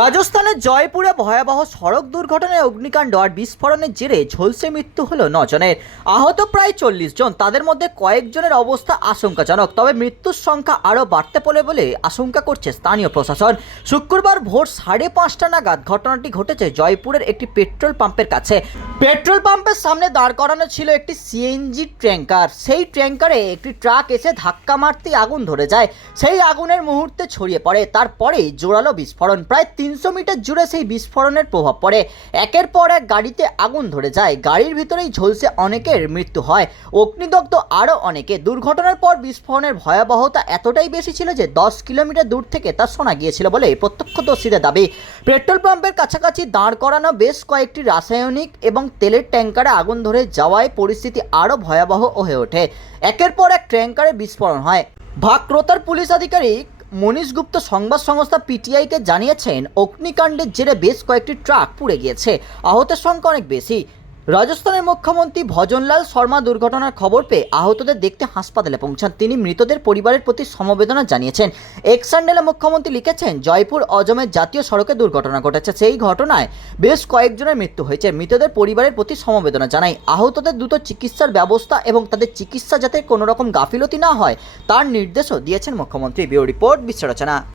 রাজস্থানের জয়পুরে ভয়াবহ সড়ক দুর্ঘটনায় অগ্নিকাণ্ড আর বিস্ফোরণের জেরে ঝলসে মৃত্যু হলো নজনের। আহত প্রায় চল্লিশ জন। তাদের মধ্যে কয়েকজনের অবস্থা আশঙ্কাজনক। তবে মৃত্যুর সংখ্যা আরও বাড়তে পারে বলে আশঙ্কা করছে স্থানীয় প্রশাসন। শুক্রবার ভোর সাড়ে পাঁচটা নাগাদ ঘটনাটি ঘটেছে জয়পুরের একটি পেট্রোল পাম্পের কাছে। পেট্রোল পাম্পের সামনে দাঁড় করানো ছিল একটি সিএনজি ট্যাঙ্কার। সেই ট্যাঙ্কারে একটি ট্রাক এসে ধাক্কা মারতেই আগুন ধরে যায়। সেই আগুনের মুহূর্তে ছড়িয়ে পড়ে। তারপরেই জোরালো বিস্ফোরণ। প্রায় তিনশো মিটার জুড়ে সেই বিস্ফোরণের প্রভাব পড়ে। একের পর এক গাড়িতে আগুন ধরে যায়। গাড়ির ভিতরেই ঝলসে অনেকের মৃত্যু হয়। অগ্নিদগ্ধ আরও অনেকে। দুর্ঘটনার পর বিস্ফোরণের ভয়াবহতা এতটাই বেশি ছিল যে দশ কিলোমিটার দূর থেকে তা শোনা গিয়েছিল বলে প্রত্যক্ষদর্শীদের দাবি। পেট্রোল পাম্পের কাছাকাছি দাঁড় করানো বেশ কয়েকটি রাসায়নিক এবং তেলের ট্যাঙ্কারে আগুন ধরে যাওয়ায় পরিস্থিতি আরও ভয়াবহ হয়ে ওঠে। একের পর এক ট্যাঙ্কারে বিস্ফোরণ হয়। ভাক্রতার পুলিশ আধিকারিক মনীষ গুপ্ত সংবাদ সংস্থা পিটিআইকে জানিয়েছেন, অগ্নিকাণ্ডের জেরে বেশ কয়েকটি ট্রাক পুড়ে গিয়েছে। আহতের সংখ্যা অনেক বেশি। রাজস্থানের মুখ্যমন্ত্রী ভজনলাল শর্মা দুর্ঘটনার খবর পেয়ে আহতদের দেখতে হাসপাতালে পৌঁছান। তিনি মৃতদের পরিবারের প্রতি সমবেদনা জানিয়েছেন। এক্সান্ডেলে মুখ্যমন্ত্রী লিখেছেন, জয়পুর অজমের জাতীয় সড়কে দুর্ঘটনা ঘটেছে। সেই ঘটনায় বেশ কয়েকজনের মৃত্যু হয়েছে। মৃতদের পরিবারের প্রতি সমবেদনা জানাই। আহতদের দ্রুত চিকিৎসার ব্যবস্থা এবং তাদের চিকিৎসা যাতে কোনো রকম গাফিলতি না হয়, তার নির্দেশও দিয়েছেন মুখ্যমন্ত্রী। ব্যুরো রিপোর্ট বিশ্ব রচনা।